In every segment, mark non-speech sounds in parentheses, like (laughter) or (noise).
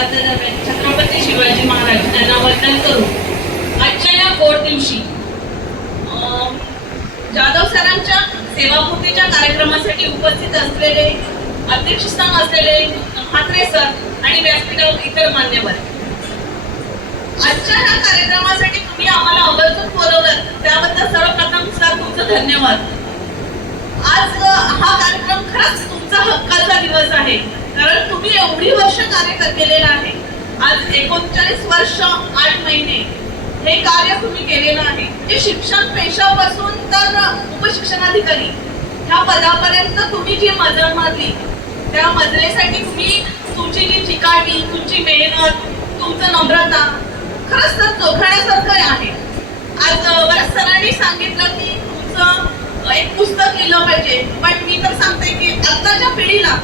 आराध्य छत्रपती शिवाजी महाराज यांना वंदन करू. आजच्या या गोड दिवशी जाधव सरांच्या सेवापूर्तीच्या कार्यक्रमासाठी उपस्थित असलेले अध्यक्षस्थान असलेले म्हात्रे सर आणि व्यासपीठावर इतर मान्यवर. आजच्या ह्या कार्यक्रमासाठी तुम्ही आम्हाला आवर्जून बोलवलं त्याबद्दल सर्वप्रथम सर तुमचं धन्यवाद. आज हा कार्यक्रम खरंच तुमचा हक्काचा दिवस आहे. कारण तुम्ही एवढी वर्ष कार्य केलेलं आहे. आज एकोणचाळीस वर्ष आठ महिने हे कार्य तुम्ही केलेलं आहे. जे शिक्षण पेशापासून तर उपशिक्षणाधिकारी ह्या पदापर्यंत तुम्ही जी मजल मारली त्या मजलेसाठी तुम्ही तुमची जी चिकाटी तुमची मेहनत तुमचं नम्रता खरंच तर चोखण्यासारखं आहे. आज बऱ्याच सरांनी सांगितलं की तुमचं एक पुस्तक लिहिलं पाहिजे. पण मी तर सांगते की आत्ताच्या पिढीला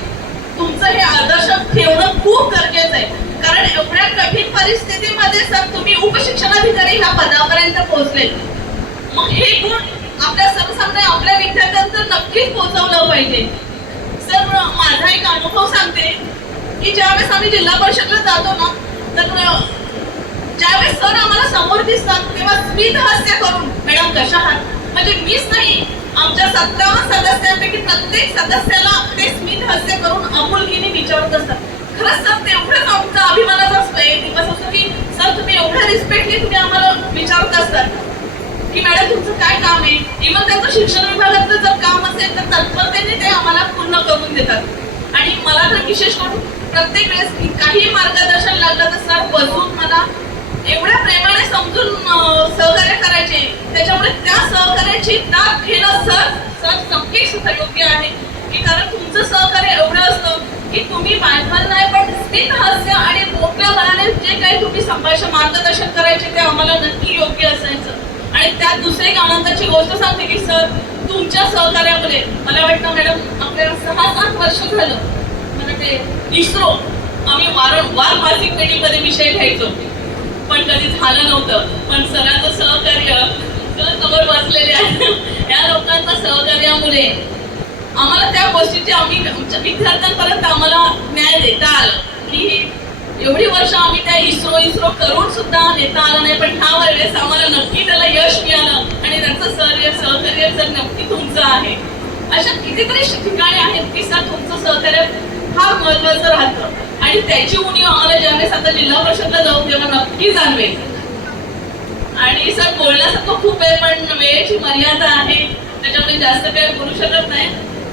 तुमचं हे आदर्श ठेवणं खूप गरजेचं आहे. कारण एवढ्या कठीण परिस्थितीमध्ये सर तुम्ही उपशिक्षणाधिकारी ह्या पदापर्यंत पोहोचले मग हे गुण आपल्या सरसामने आपल्या विद्यार्थ्यांचं नक्कीच पोहोचवलं पाहिजे. सर माझा एक अनुभव सांगते की ज्यावेळेस आम्ही जिल्हा परिषदला जातो ना तर ज्यावेळेस सर आम्हाला समोर दिसतात तेव्हा स्मित हास्य करून मॅडम कशा आहात? म्हणजे मीच नाही आमच्या सत्तावन्न सदस्यांपैकी प्रत्येक सदस्याला हास्य विचारत असतात. खरंच सर तेवढंच आमचा अभिमानात असतो एक दिवस असतो की सर तुम्ही एवढ्या रिस्पेक्टली तुम्ही आम्हाला विचारत असतात. की मॅडम तुमचं काय काम आहे? इव्हन त्यांचं शिक्षण विभागाचं जर काम असेल तर तत्परतेने ते आम्हाला पूर्ण करून देतात. आणि मला तर विशेष करून प्रत्येक वेळेस काही मार्गदर्शन लागलं तर सर बसून मला एवढ्या प्रेमाने समजून सहकार्य करायचे. त्याच्यामुळे त्या सहकार्याची दाद घेणं सर सर नक्कीच योग्य आहे. की कारण तुमचं सहकार्य एवढं असतं की तुम्ही बायफल नाही पण स्थित हास्य आणि मोकळ्या मनाने जे काही तुम्ही संभाषण मार्गदर्शन करायचे ते आम्हाला नक्की योग्य असायचं. आणि त्यात दुसरे एक आनंदाची गोष्ट सांगते की सर तुमच्या सहकार्यामुळे मला वाटतं मॅडम आपल्याला सहा सात वर्ष झालं. म्हणजे ते इस्रो आम्ही वारंवार मासिक पेढीमध्ये विषय घ्यायचो. पण कधी झालं नव्हतं. पण सरांचं सहकार्य कवर समोर बसलेले आहे. (laughs) या लोकांच्या सहकार्यामुळे आम्हाला त्या गोष्टीचे आम्ही आमच्या विद्यार्थ्यांपर्यंत आम्हाला न्याय देता आलं. की एवढी वर्ष आम्ही त्या इस्रो इस्रो करून सुद्धा नेता आलं नाही पण ह्या वेळेस आम्हाला नक्की त्याला यश मिळालं आणि त्यांचं सहकार्य सहकार्य तर नक्की तुमचं आहे. अशा कितीतरी ठिकाणी आहेत की सर तुमचं सहकार्य फार महत्वाचं राहतं. आणि त्याची उणीव आम्हाला ज्यावेळेस आता जिल्हा परिषदला जाऊ तेव्हा नक्की जाणवेल. आणि सर बोलण्यासारखं खूप आहे पण वेळेची मर्यादा आहे. त्याच्यामुळे जास्त काही बोलू शकत नाही.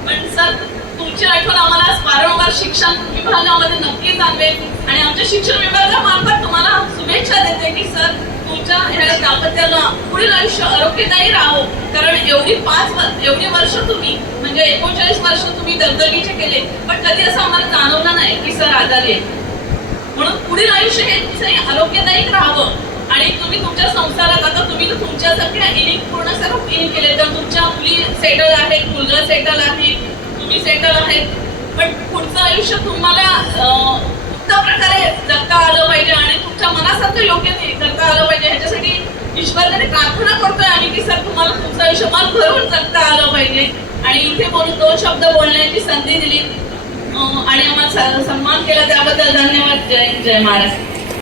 पण सर तुमची आठवण आम्हाला वारंवार शिक्षण विभागामध्ये नक्की जाणवेल आणि आमच्या शिक्षण विभागामार्फत तुम्हाला शुभेच्छा देते की सर तुमच्या ह्या दाम्पत्याला पुढील आयुष्य आरोग्यदायी राहो. कारण एवढी पाच एवढी वर्ष तुम्ही म्हणजे एकोणचाळीस वर्ष तुम्ही दगदगीचे केले. पण कधी असं आम्हाला जाणवलं नाही की सर आजारी आहे. म्हणून पुढील आयुष्य हे आरोग्यदायी राहावं आणि तुम्ही तुमच्या संसारात आता तुम्ही तर इनिंग पूर्ण सर्व इन केले. तर तुमच्या मुली सेटल आहेत मुलगा सेटल आहे तुम्ही सेटल आहेत पण पुढचं आयुष्य तुम्हाला उत्तम प्रकारे जगता आलं पाहिजे आणि तुमच्या मनासारखं योग्य ते करता आलं पाहिजे ह्याच्यासाठी ईश्वराने प्रार्थना करतोय आम्ही की सर तुम्हाला तुमचं आयुष्य मला भरून जगता आलं पाहिजे. आणि इथे बोलून दोन शब्द बोलण्याची संधी दिली. आणि आम्हाला सन्मान केला त्याबद्दल धन्यवाद. जय जय महाराज.